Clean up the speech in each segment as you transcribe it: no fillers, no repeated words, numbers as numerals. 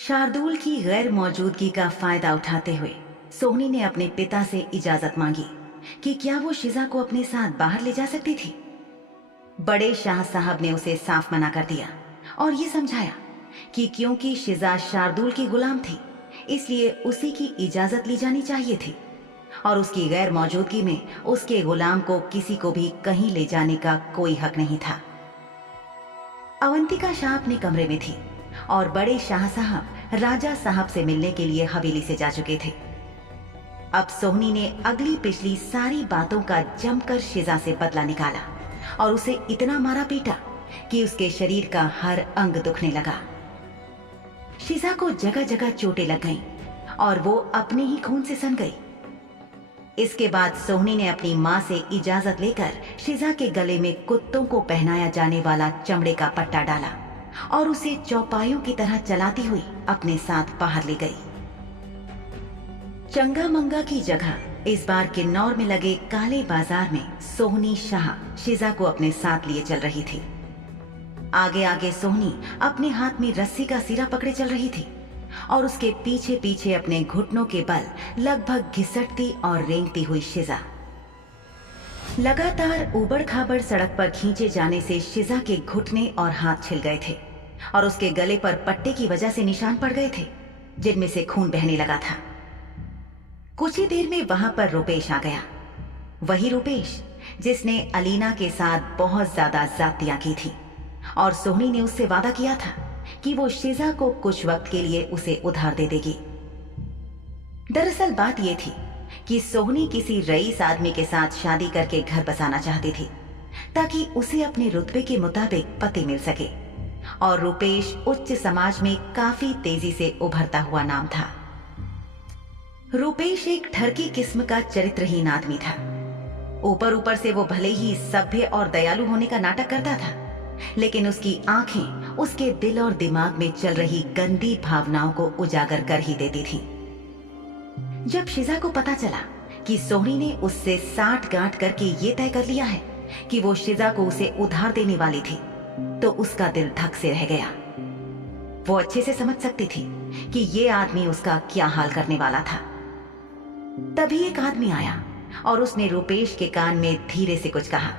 शार्दुल की गैर मौजूदगी का फायदा उठाते हुए सोहनी ने अपने पिता से इजाजत मांगी कि क्या वो शिजा को अपने साथ बाहर ले जा सकती थी। बड़े शाह साहब ने उसे साफ मना कर दिया और ये समझाया कि क्योंकि शिजा शार्दुल की गुलाम थी, इसलिए उसी की इजाजत ली जानी चाहिए थी और उसकी गैर मौजूदगी में उसके गुलाम को किसी को भी कहीं ले जाने का कोई हक नहीं था। अवंतिका शाह अपने कमरे में थी और बड़े शाह साहब राजा साहब से मिलने के लिए हवेली से जा चुके थे। अब सोहनी ने अगली पिछली सारी बातों का जमकर शिजा से बदला निकाला और उसे इतना मारा पीटा कि उसके शरीर का हर अंग दुखने लगा। शिजा को जगह जगह चोटें लग गईं और वो अपने ही खून से सन गई। इसके बाद सोहनी ने अपनी माँ से इजाजत लेकर शिजा के गले में कुत्तों को पहनाया जाने वाला चमड़े का पट्टा डाला और उसे चौपायों की तरह चलाती हुई अपने साथ बाहर ले गई। चंगा मंगा की जगह इस बार किन्नौर में लगे काले बाजार में सोहनी शाह शिजा को अपने साथ लिए चल रही थी। आगे आगे सोहनी अपने हाथ में रस्सी का सिरा पकड़े चल रही थी और उसके पीछे पीछे अपने घुटनों के बल लगभग घिसटती और रेंगती हुई शिजा। लगातार ऊबड़ खाबड़ सड़क पर खींचे जाने से शिजा के घुटने और हाथ छिल गए थे और उसके गले पर पट्टे की वजह से निशान पड़ गए थे जिनमें से खून बहने लगा था। कुछ ही देर में वहां पर रुपेश आ गया, वही रुपेश जिसने अलीना के साथ बहुत ज्यादा ज्यादतियां की थी और सोहनी ने उससे वादा किया था कि वो शिजा को कुछ वक्त के लिए उसे उधार दे देगी। दरअसल बात यह थी कि सोहनी किसी रईस आदमी के साथ शादी करके घर बसाना चाहती थी ताकि उसे अपने रुतबे के मुताबिक पति मिल सके और रुपेश उच्च समाज में काफी तेजी से उभरता हुआ नाम था। रुपेश एक ठरकी किस्म का चरित्रहीन आदमी था। ऊपर ऊपर से वो भले ही सभ्य और दयालु होने का नाटक करता था, लेकिन उसकी आंखें उसके दिल और दिमाग में चल रही गंदी भावनाओं को उजागर कर ही देती थी। जब शिजा को पता चला कि सोहनी ने उससे साठ गांठ करके ये तय कर लिया है कि वो शिजा को उसे उधार देने वाली थी, तो उसका दिल धक से रह गया। वो अच्छे से समझ सकती थी कि ये आदमी उसका क्या हाल करने वाला था। तभी एक आदमी आया और उसने रुपेश के कान में धीरे से कुछ कहा।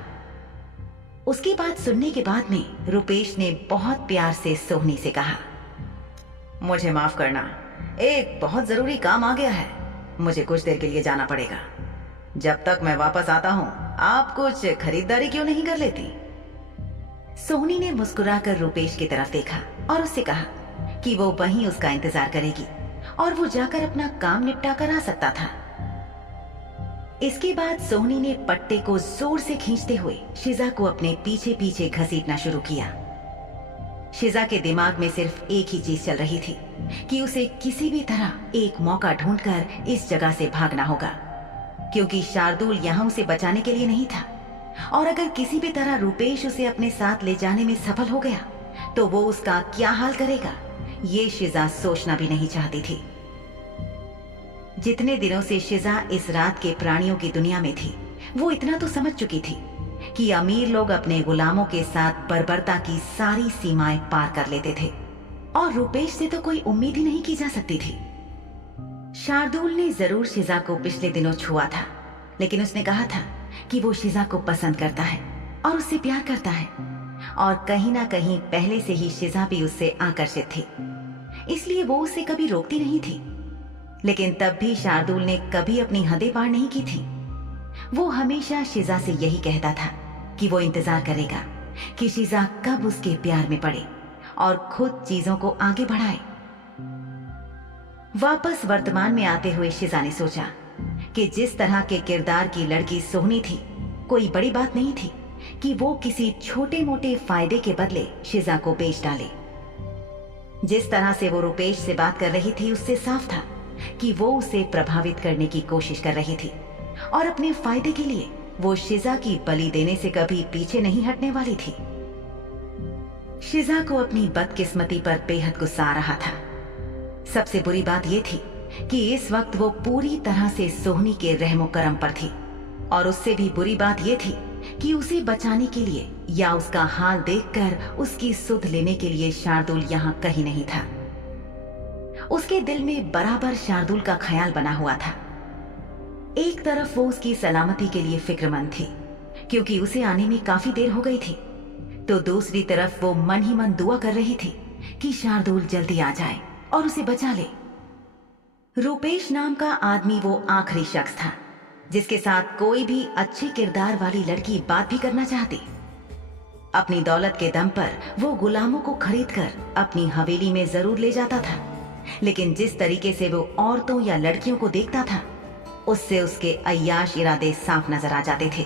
उसकी बात सुनने के बाद में रुपेश ने बहुत प्यार से सोहनी से कहा, मुझे माफ करना, एक बहुत जरूरी काम आ गया है, मुझे कुछ देर के लिए जाना पड़ेगा। जब तक मैं वापस आता हूं आप कुछ खरीदारी क्यों नहीं कर लेती? सोहनी ने मुस्कुराकर रुपेश की तरफ देखा और उससे कहा कि वो वहीं उसका इंतजार करेगी और वो जाकर अपना काम निपटा कर आ सकता था। इसके बाद सोहनी ने पट्टे को जोर से खींचते हुए शिजा को अपने पीछे पीछे घसीटना शुरू किया। शिजा के दिमाग में सिर्फ एक ही चीज चल रही थी कि उसे किसी भी तरह एक मौका ढूंढकर इस जगह से भागना होगा, क्योंकि शार्दुल यहां उसे बचाने के लिए नहीं था और अगर किसी भी तरह रुपेश उसे अपने साथ ले जाने में सफल हो गया तो वो उसका क्या हाल करेगा, ये शिजा सोचना भी नहीं चाहती थी। जितने दिनों से शिजा इस रात के प्राणियों की दुनिया में थी, वो इतना तो समझ चुकी थी कि अमीर लोग अपने गुलामों के साथ बर्बरता की सारी सीमाएं पार कर लेते थे और रुपेश से तो कोई उम्मीद ही नहीं की जा सकती थी। शार्दुल ने जरूर शिजा को पिछले दिनों छुआ था, लेकिन उसने कहा था कि वो शिजा को पसंद करता है और उससे प्यार करता है और कहीं ना कहीं पहले से ही शिजा भी उससे आकर्षित थी, इसलिए वो उसे कभी रोकती नहीं थी। लेकिन तब भी शार्दुल ने कभी अपनी हदें पार नहीं की थी। वो हमेशा शिजा से यही कहता था कि वो इंतजार करेगा कि शिजा कब उसके प्यार में पड़े और खुद चीजों को आगे बढ़ाए। वापस वर्तमान में आते हुए शिजा ने सोचा कि जिस तरह के किरदार की लड़की सोहनी थी, कोई बड़ी बात नहीं थी कि वो किसी छोटे मोटे फायदे के बदले शिजा को बेच डाले। जिस तरह से वो रुपेश से बात कर रही थी, उससे साफ था कि वो उसे प्रभावित करने की कोशिश कर रही थी और अपने फायदे के लिए वो शिजा की बलि देने से कभी पीछे नहीं हटने वाली थी। शिजा को अपनी बदकिस्मती पर बेहद गुस्सा आ रहा था। सबसे बुरी बात यह थी कि इस वक्त वो पूरी तरह से सोहनी के रहमो करम पर थी और उससे भी बुरी बात यह थी कि उसे बचाने के लिए या उसका हाल देखकर उसकी सुध लेने के लिए शार्दुल यहाँ कहीं नहीं था। उसके दिल में बराबर शार्दुल का ख्याल बना हुआ था। एक तरफ वो उसकी सलामती के लिए फिक्रमंद थी, क्योंकि उसे आने में काफी देर हो गई थी, तो दूसरी तरफ वो मन ही मन दुआ कर रही थी कि शार्दुल जल्दी आ जाए और उसे बचा ले। रूपेश नाम का आदमी वो आखिरी शख्स था जिसके साथ कोई भी अच्छे किरदार वाली लड़की बात भी करना चाहती। अपनी दौलत के दम पर वो गुलामों को खरीदकर अपनी हवेली में जरूर ले जाता था, लेकिन जिस तरीके से वो औरतों या लड़कियों को देखता था, उससे उसके अय्याश इरादे साफ नजर आ जाते थे।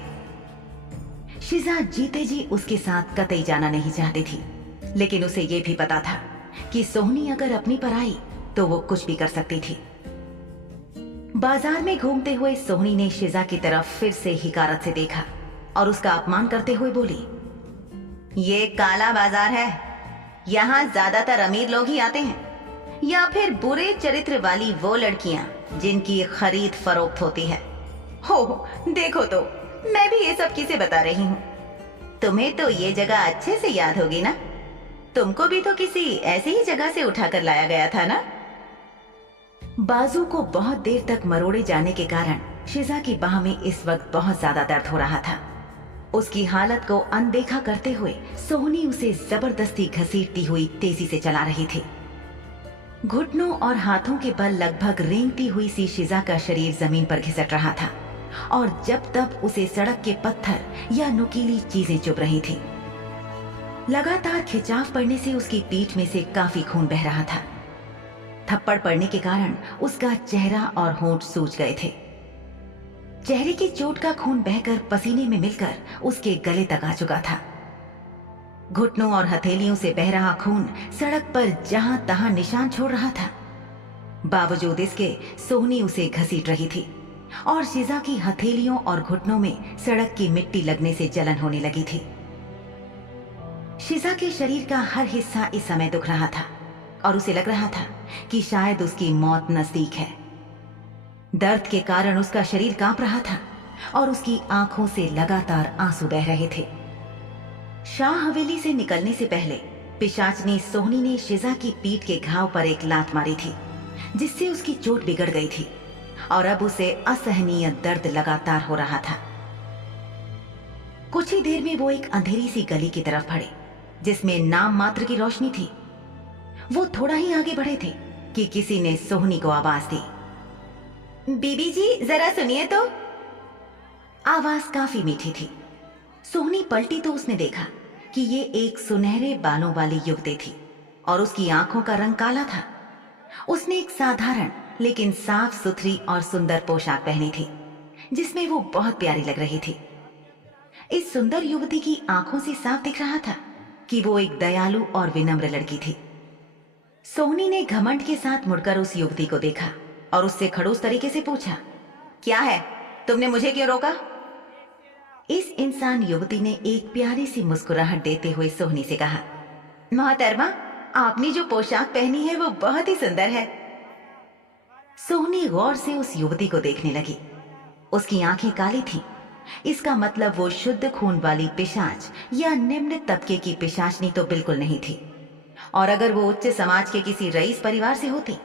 शिजा जीते जी उसके साथ कतई जाना नहीं चाहती थी, लेकिन उसे ये भी पता था कि सोहनी अगर अपनी पर आई तो वो कुछ भी कर सकती थी। बाजार में घूमते हुए सोहनी ने शिजा की तरफ फिर से हिकारत से देखा और उसका अपमान करते हुए बोली, ये काला बाजार है, यहाँ ज्यादातर अमीर लोग ही आते हैं या फिर बुरे चरित्र वाली वो लड़कियां जिनकी खरीद फरोख्त होती है। हो देखो तो, मैं भी ये सब किसे बता रही हूँ। तुम्हें तो ये जगह अच्छे से याद होगी ना, तुमको भी तो किसी ऐसी ही जगह से उठाकर लाया गया था ना। बाजू को बहुत देर तक मरोड़े जाने के कारण शिजा की बाह में इस वक्त बहुत ज्यादा दर्द हो रहा था। उसकी हालत को अनदेखा करते हुए सोहनी उसे जबरदस्ती घसीटती हुई तेजी से चला रही थी। घुटनों और हाथों के बल लगभग रेंगती हुई सी शिजा का शरीर जमीन पर घिसट रहा था और जब तब उसे सड़क के पत्थर या नुकीली चीजें चुभ रही थी। लगातार खिंचाव पड़ने से उसकी पीठ में से काफी खून बह रहा था। थप्पड़ पड़ने के कारण उसका चेहरा और होंठ सूज गए थे। चेहरे की चोट का खून बहकर पसीने में मिलकर उसके गले तक आ चुका था। घुटनों और हथेलियों से बह रहा खून सड़क पर जहां तहां निशान छोड़ रहा था। बावजूद इसके सोहनी उसे घसीट रही थी और शिजा की हथेलियों और घुटनों में सड़क की मिट्टी लगने से जलन होने लगी थी। शिजा के शरीर का हर हिस्सा इस समय दुख रहा था और उसे लग रहा था कि शायद उसकी मौत नजदीक है। दर्द के कारण उसका शरीर कांप रहा था और उसकी आंखों से लगातार आंसू बह रहे थे। शाह हवेली से निकलने से पहले पिशाचनी सोहनी ने शिजा की पीठ के घाव पर एक लात मारी थी, जिससे उसकी चोट बिगड़ गई थी और अब उसे असहनीय दर्द लगातार हो रहा था। कुछ ही देर में वो एक अंधेरी सी गली की तरफ बढ़े जिसमें नाम मात्र की रोशनी थी। वो थोड़ा ही आगे बढ़े थे कि किसी ने सोहनी को आवाज दी, बीबी जी जरा सुनिए तो। आवाज काफी मीठी थी। सोहनी पलटी तो उसने देखा कि ये एक सुनहरे बालों वाली युवती थी और उसकी आंखों का रंग काला था। उसने एक साधारण लेकिन साफ सुथरी और सुंदर पोशाक पहनी थी जिसमें वो बहुत प्यारी लग रही थी। इस सुंदर युवती की आंखों से साफ दिख रहा था कि वो एक दयालु और विनम्र लड़की थी। सोहनी ने घमंड के साथ मुड़कर उस युवती को देखा और उससे खड़ूस तरीके से पूछा, क्या है, तुमने मुझे क्यों रोका? इस इंसान युवती ने एक प्यारी सी मुस्कुराहट देते हुए सोहनी से कहा, मोहतरमा, आपने जो पोशाक पहनी है वो बहुत ही सुंदर है। सोहनी गौर से उस युवती को देखने लगी। उसकी आंखें काली थीं। इसका मतलब वो शुद्ध खून वाली पिशाच या निम्न तबके की पिशाचनी तो बिल्कुल नहीं थी, और अगर वो उच्च समाज के किसी रईस परिवार से होती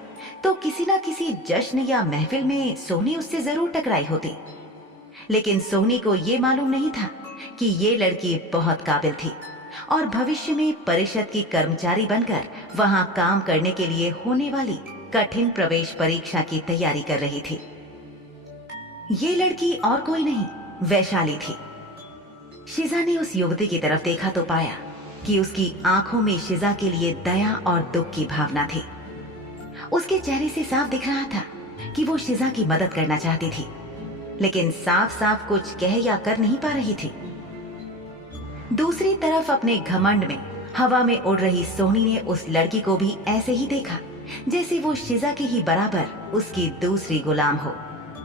तो किसी ना किसी जश्न या महफिल में सोहनी उससे जरूर टकराई होती। लेकिन सोहनी को ये मालूम नहीं था कि ये लड़की बहुत काबिल थी और भविष्य में परिषद की कर्मचारी बनकर वहां काम करने के लिए होने वाली कठिन प्रवेश परीक्षा की तैयारी कर रही थी। ये लड़की और कोई नहीं, वैशाली थी। शिजा ने उस युवती की तरफ देखा तो पाया कि उसकी आंखों में शिजा के लिए दया और दुख की भावना थी। उसके चेहरे से साफ दिख रहा था कि वो शिजा की मदद करना चाहती थी, लेकिन साफ साफ कुछ कह या कर नहीं पा रही थी। दूसरी तरफ अपने घमंड में हवा में उड़ रही सोहनी ने उस लड़की को भी ऐसे ही देखा जैसे वो शिजा के ही बराबर उसकी दूसरी गुलाम हो,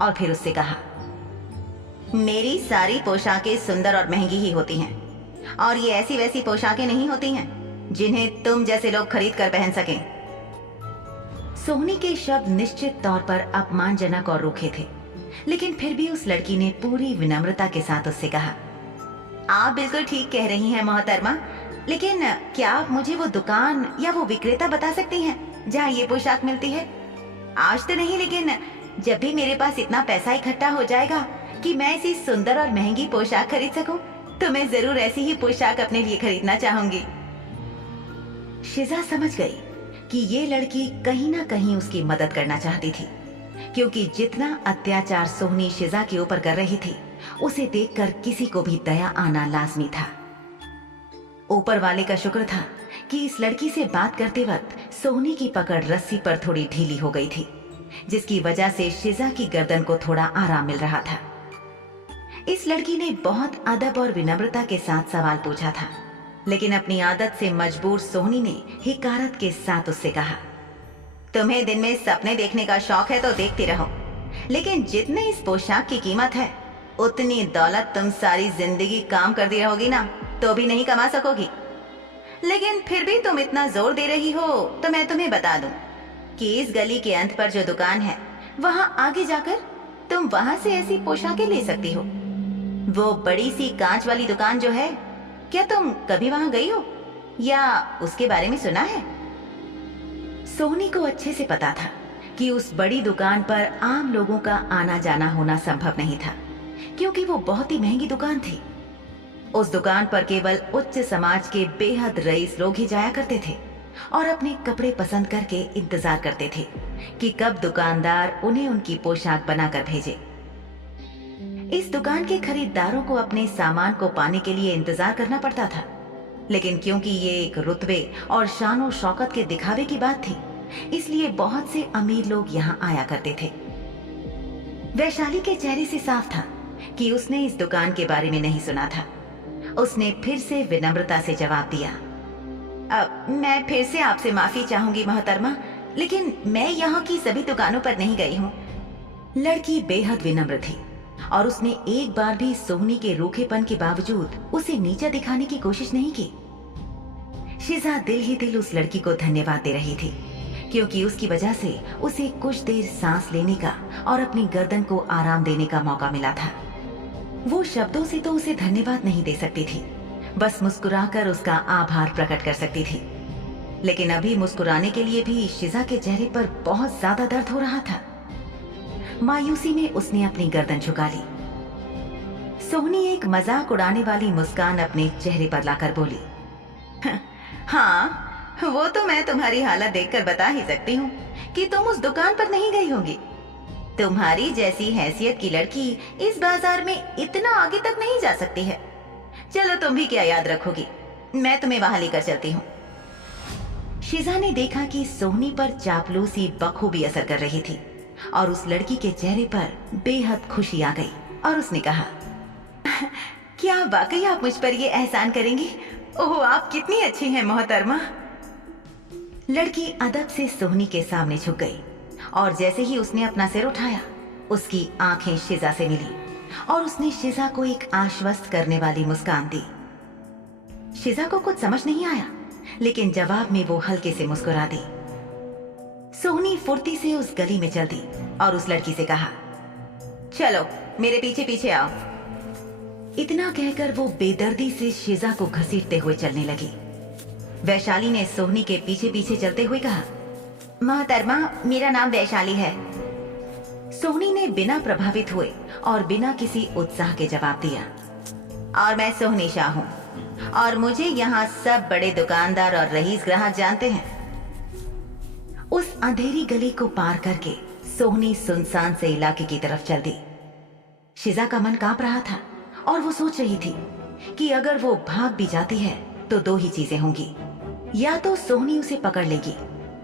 और फिर उससे कहा, मेरी सारी पोशाकें सुंदर और महंगी ही होती हैं, और ये ऐसी वैसी पोशाकें नहीं होती हैं जिन्हें तुम जैसे लोग खरीद कर पहन सकें। सोहनी के शब्द निश्चित तौर पर अपमानजनक और रूखे थे, लेकिन फिर भी उस लड़की ने पूरी विनम्रता के साथ उससे कहा, आप बिल्कुल ठीक कह रही हैं मोहतरमा, लेकिन क्या आप मुझे वो दुकान या वो विक्रेता बता सकती हैं जहाँ ये पोशाक मिलती है? आज तो नहीं, लेकिन जब भी मेरे पास इतना पैसा इकट्ठा हो जाएगा कि मैं ऐसी सुंदर और महंगी पोशाक खरीद सकूं, तो मैं जरूर ऐसी ही पोशाक अपने लिए खरीदना चाहूंगी। शिजा समझ गई कि ये लड़की कहीं ना कहीं उसकी मदद करना चाहती थी, क्योंकि जितना अत्याचार सोहनी शिजा के ऊपर कर रही थी, उसे देखकर किसी को भी दया आना लाजमी था। ऊपर वाले का शुक्र था कि इस लड़की से बात करते वक्त सोहनी की पकड़ रस्सी पर थोड़ी ढीली हो गई थी, जिसकी वजह से शिजा की गर्दन को थोड़ा आराम मिल रहा था। इस लड़की ने बहुत अदब और विनम्रता के साथ सवाल पूछा था, लेकिन अपनी आदत से मजबूर सोहनी ने हिकारत के साथ उससे कहा, तुम्हें दिन में सपने देखने का शौक है तो देखती रहो, लेकिन जितने इस पोशाक की कीमत है उतनी दौलत तुम सारी जिंदगी काम करती रहोगी ना तो भी नहीं कमा सकोगी। लेकिन फिर भी तुम इतना जोर दे रही हो तो मैं तुम्हें बता दूं कि इस गली के अंत पर जो दुकान है वहां आगे जाकर तुम वहां से ऐसी पोशाकें ले सकती हो। वो बड़ी सी कांच वाली दुकान जो है, क्या तुम कभी वहां गई हो या उसके बारे में सुना है? सोहनी को अच्छे से पता था कि उस बड़ी दुकान पर आम लोगों का आना जाना होना संभव नहीं था, क्योंकि वो बहुत ही महंगी दुकान थी। उस दुकान पर केवल उच्च समाज के बेहद रईस लोग ही जाया करते थे और अपने कपड़े पसंद करके इंतजार करते थे कि कब दुकानदार उन्हें उनकी पोशाक बनाकर भेजे। इस दुकान के खरीदारों को अपने सामान को पाने के लिए इंतजार करना पड़ता था, लेकिन क्योंकि ये एक रुतबे और शान शौकत के दिखावे की बात थी, इसलिए बहुत से अमीर लोग यहाँ आया करते थे। वैशाली के चेहरे से साफ था कि उसने इस दुकान के बारे में नहीं सुना था। उसने फिर से विनम्रता से जवाब दिया, मैं फिर से आपसे माफी चाहूंगी मोहतरमा, लेकिन मैं यहाँ की सभी दुकानों पर नहीं गई हूँ। लड़की बेहद विनम्र थी और उसने एक बार भी सोहनी के रूखेपन के बावजूद उसे नीचा दिखाने की कोशिश नहीं की। शिजा दिल ही दिल उस लड़की को धन्यवाद दे रही थी, क्योंकि उसकी वजह से उसे कुछ देर सांस लेने का और अपनी गर्दन को आराम देने का मौका मिला था। वो शब्दों से तो उसे धन्यवाद नहीं दे सकती थी, बस मुस्कुराकर उसका आभार प्रकट कर सकती थी। लेकिन अभी मुस्कुराने के लिए भी शिजा के चेहरे पर बहुत ज्यादा दर्द हो रहा था। मायूसी में उसने अपनी गर्दन झुका ली। सोहनी एक मजाक उड़ाने वाली मुस्कान अपने चेहरे पर लाकर बोली, हाँ, वो तो मैं तुम्हारी हालत देखकर बता ही सकती हूँ कि तुम उस दुकान पर नहीं गई होगी। तुम्हारी जैसी हैसियत की लड़की इस बाजार में इतना आगे तक नहीं जा सकती है। चलो तुम भी क्या याद रखोगी, मैं तुम्हें वहां लेकर चलती हूँ। शिजा ने देखा कि सोहनी पर चापलूसी बखूबी असर कर रही थी और उस लड़की के चेहरे पर बेहद खुशी आ गई और उसने कहा, क्या वाकई आप मुझ पर ये एहसान करेंगी? ओह, आप कितनी अच्छी हैं मोहतरमा। लड़की अदब से सोहनी के सामने झुक गई और जैसे ही उसने अपना सिर उठाया, उसकी आंखें शिजा से मिली और उसने शिजा को एक आश्वस्त करने वाली मुस्कान दी। शिजा को कुछ समझ नहीं आया, लेकिन जवाब में वो हल्के से मुस्कुरा दी। सोहनी फुर्ती से उस गली में चल दी और उस लड़की से कहा, चलो मेरे पीछे पीछे आओ। इतना कहकर वो बेदर्दी से शिजा को घसीटते हुए चलने लगी। वैशाली ने सोहनी के पीछे पीछे चलते हुए कहा, मोहतरमा, मेरा नाम वैशाली है। सोहनी ने बिना प्रभावित हुए और बिना किसी उत्साह के जवाब दिया, और मैं सोहनी शाह हूँ और मुझे यहाँ सब बड़े दुकानदार और रईस ग्राहक जानते हैं। उस अंधेरी गली को पार करके सोहनी सुनसान से इलाके की तरफ चल दी। शिजा का मन कांप रहा था और वो सोच रही थी कि अगर वो भाग भी जाती है तो दो ही चीजें होंगी, या तो सोहनी उसे पकड़ लेगी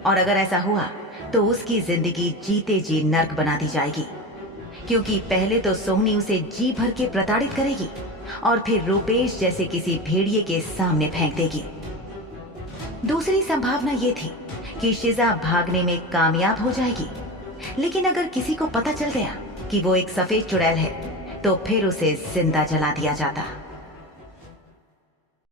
और अगर ऐसा हुआ तो उसकी जिंदगी जीते जी नर्क बना दी जाएगी, क्योंकि पहले तो सोहनी उसे जी भर के प्रताड़ित करेगी और फिर रूपेश जैसे किसी भेड़िए के सामने फेंक देगी। दूसरी संभावना ये थी कि शिजा भागने में कामयाब हो जाएगी, लेकिन अगर किसी को पता चल गया कि वो एक सफेद चुड़ैल है तो फिर उसे जिंदा जला दिया जाता।